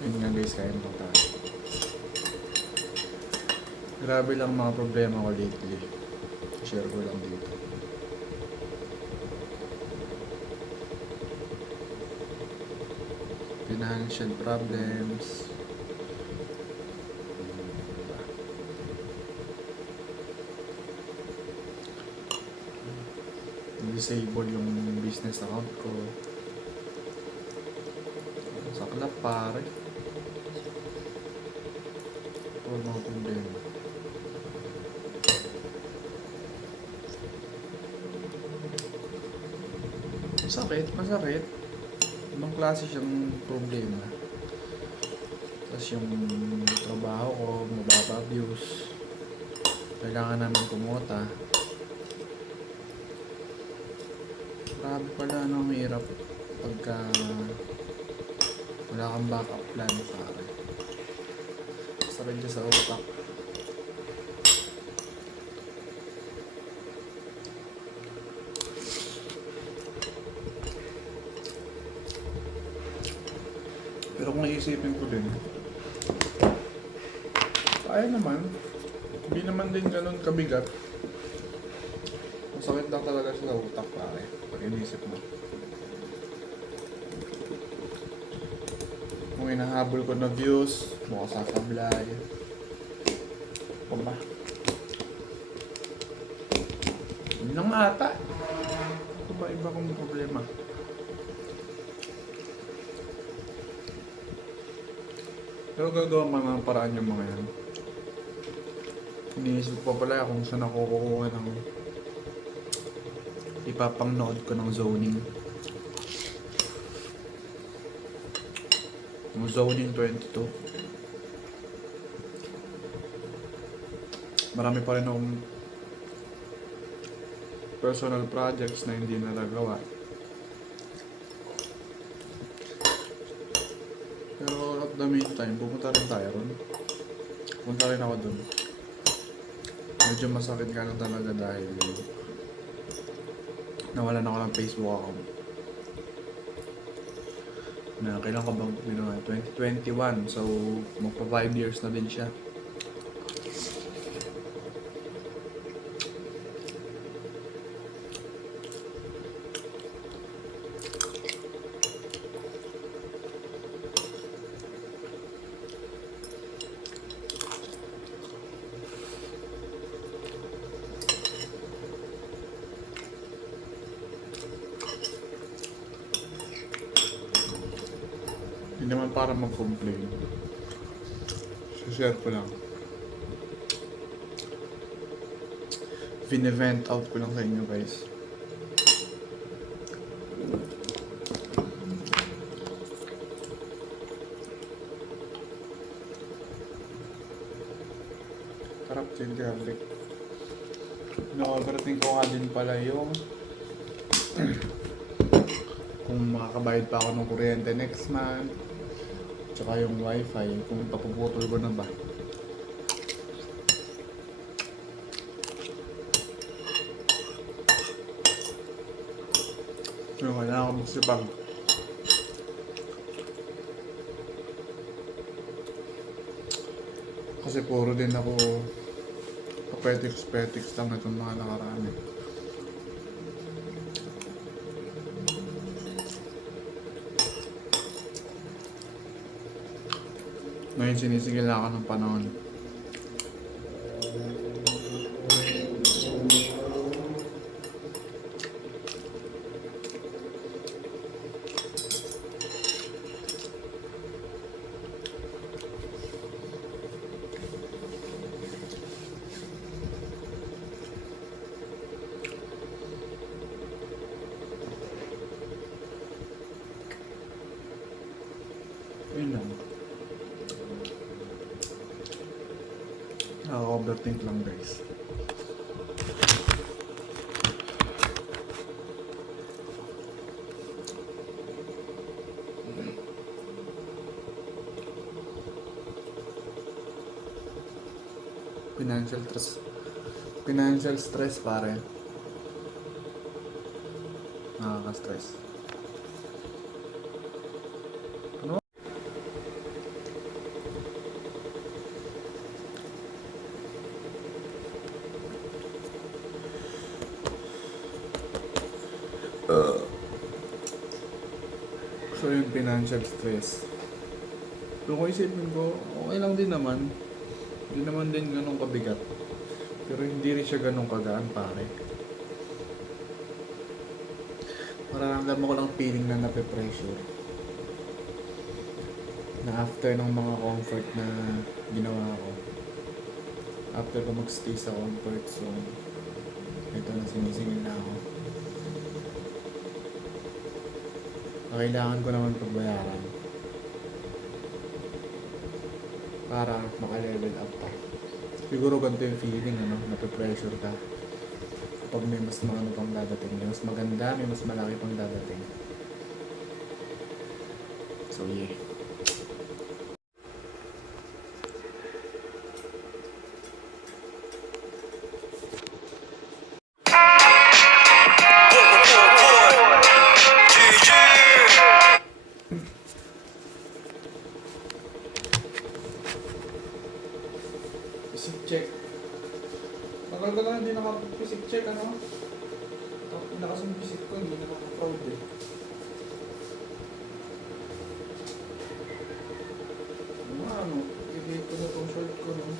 Yun nga guys, kain po tayo. Grabe lang mga problema ko lately. Share ko lang dito. Financial problems. Disable yung business account ko. Saklap pare. Ito mga problema. Masakit. Ibang klase siyang problema. Tapos yung trabaho ko, mababa views. Kailangan namin kumota. Grabe pala ang hirap pagka wala kang backup plan pare. Sakit siya sa utak. Pero kung iisipin ko din, kaya naman. Hindi naman din ganun kabigat. Masakit lang talaga siya sa utak pare. Pag inisip mo. Kung inahabol ko na views, mukha sasablay. O ba? Yun lang ata. Ito ba iba kong problema? Pero gagawa mga paraan yung mga yan. Iniisip ko pala kung saan ako kukuha ng ipapang-nood ko ng zoning. Yung zoning 22. Marami pa rin akong personal projects na hindi nagagawa. Pero at the meantime, pumunta rin tayo ron. Pumunta rin ako dun. Medyo masakit ka na talaga dahil nawalan ako ng Facebook account. Na kailan ka bang 2021, so magpa 5 years na din siya. Hindi naman para mag-complain. Share ko lang. Vin-event out ko lang sa inyo guys. Sarap din garlic. Na-overthink ko nga din pala yung kung makakabayad pa ako ng kuryente next month. Tsaka yung wifi, kung papuputol ko na ba. Yung kailangan ko magsipag. Kasi puro din ako petics lang itong mga nakaraan eh. Ngayon sinisigil na ako ng panahon. Yun lang. Overthink lang guys. Financial stress pare. Nakaka-stress. Ano? So yung financial stress. Pero kung isipin ko, okay lang din naman. Hindi naman din ganun kabigat. Pero hindi rin siya ganun kagaan pare. Mararamdaman ko lang feeling na nape-pressure. Na after ng mga comfort na ginawa ko. After ko mag-stay sa comfort zone. Ito na sinisingil na ako. Kailangan ko naman pagbayaran para maka-level up pa. Siguro ganito yung feeling, ano, nape-pressure ka kapag may mas mga pang dadating, may mas maganda, may mas malaki pang dadating. So yeah. Visit check. Tagal ko lang hindi nakapag-visit check, ano? Nakas yung visit ko, hindi nakaka-proud eh. Ano, i-delete ko na itong short ko, no?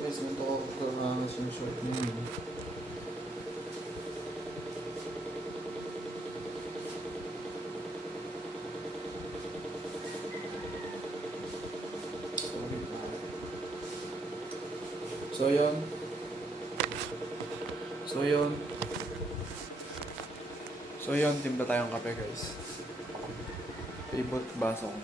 Guys, ganito ko kakangas yung short niyo. So yun. So yun, timpla tayong kape guys. Favorite baso ko.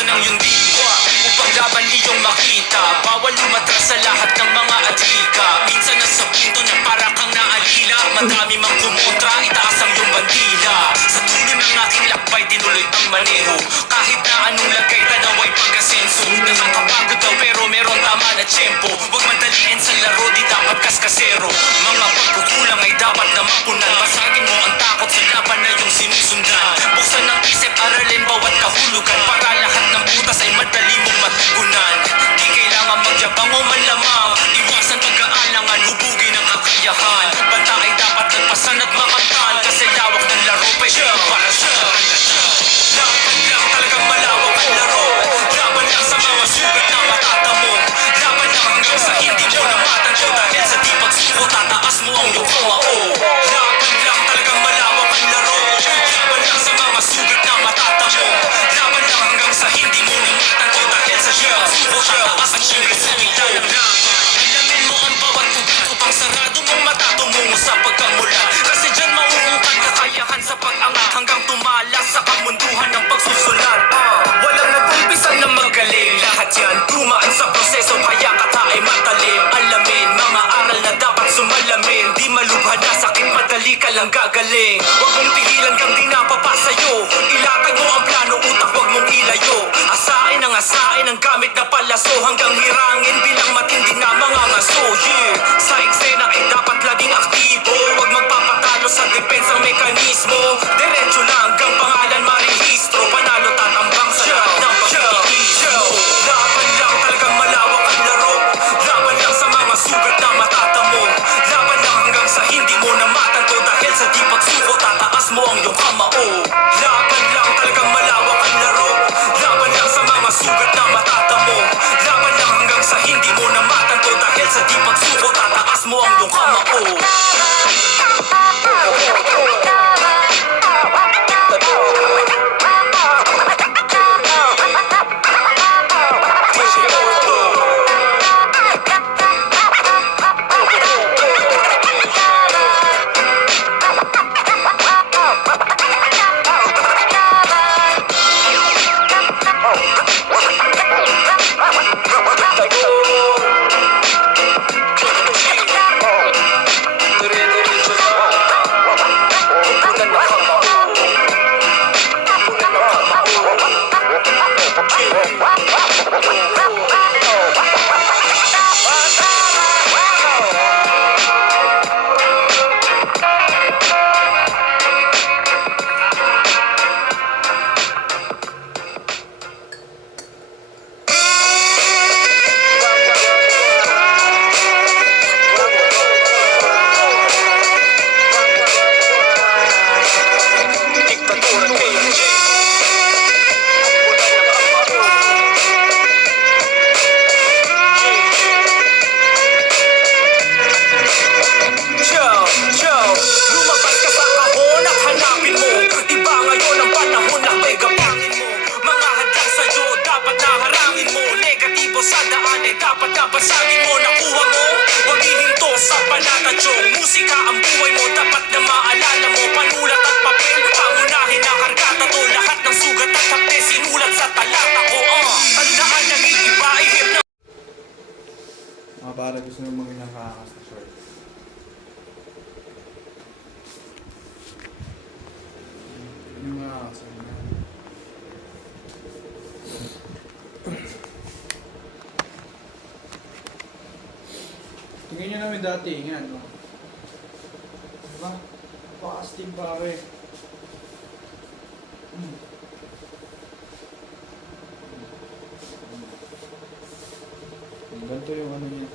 Ng iyong diwa upang laban iyong makita. Bawal lumatras sa lahat ng mga adhika. Minsan nasa punto na para kang naalila. Madami mang kumontra, itaas ang iyong bandila. Sa tuloy ng aking lakbay, tinuloy ang maneho. Kahit na anong lagay, tanaw ay pag-asenso. Nakakapagod daw pero meron tama na tiyempo. Huwag madaliin sa laro, di dapat kaskasero. Mga pagkukulang ay dapat na mapunan. Basagin mo ang takot sa laban na iyong sinusundan. Buksan ng isip, aralin bawat kahulugan. Para lahat ng butas ay madali mong matugunan. Di kailangan magyabang o malamang. Iwasan pag-aalangan, hubugin ang kakayahan. Banta ay dapat nagpasan at makamtan. Kasi lawak ng laro, pwede para sa laban lang, talagang malawak ang laro. Laban lang sa mga sugat na matatamo. Laban lang hanggang sa hindi mo na matanto. Dahil sa di pagsuko, tataas mo ang iyong kamao. Laban lang, talagang malawak ang laro. Laban lang sa mga sugat na matatamo. Laban lang hanggang sa hindi mo na matanto. Dahil sa di pagsuko, tataas ang iyong resulta ng laban. Alamin mo ang bawat ugat upang sarado mong mata tumungo sa pagkamulat. Kasi dyan mauungkad kakayahan sa pag-angat hanggang tumalas sa kamunduhan ng pagsusulat. Walang nag-umpisa na magaling, lahat yan dumaan sa proseso kaya kata ay matalim. Alamin mga aral na dapat sumalamin. Di malubha na sakit, madali ka lang gagaling. Huwag mong tigilan kang di napapasayo. Ilatag mo ang plano, utak huwag mong ilayo. Asain ang gamit na palaso hanggang hirangin bilang matindi na mga ngaso. Yeah, sa eksena ay dapat laging aktibo. Huwag magpapatalo sa depensang mekanismo. Diretso lang hanggang pangalan marehistro. Panalo tatambang sa lahat ng pagkikismo. Laban lang, talagang malawak ang laro. Laban lang sa mga sugat na matatamo. Laban lang hanggang sa hindi mo na matanto. Dahil sa di pagsuko, tataas mo ang iyong kamao. Laban lang, talagang malawak ang laro. Laban lang sa mga sugat na matatamo. Laban lang hanggang sa hindi mo na matanto. Dahil sa di pagsuko, tataas mo ang iyong kamao. sa daan eh dapat nabasagin mo. Nakuha mo, huwag ihinto sa panatadyong musika ang buhay mo, dapat na maalala mo. Panulat at papel, pangunahin na kargata to. Lahat ng sugat at hapde sinulat sa talata ko. Tandaan ng iba ay hip na Mga para gusto nyo maging nakakas na short. Yung mga kasal na. Tingnan nyo namin dati nga, no? Diba? Pakastig pare. Ganito yung ano niya.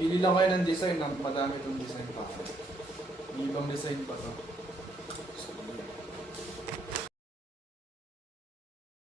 Pili lang kayo ng design, madami itong design pa. May ibang design pa to.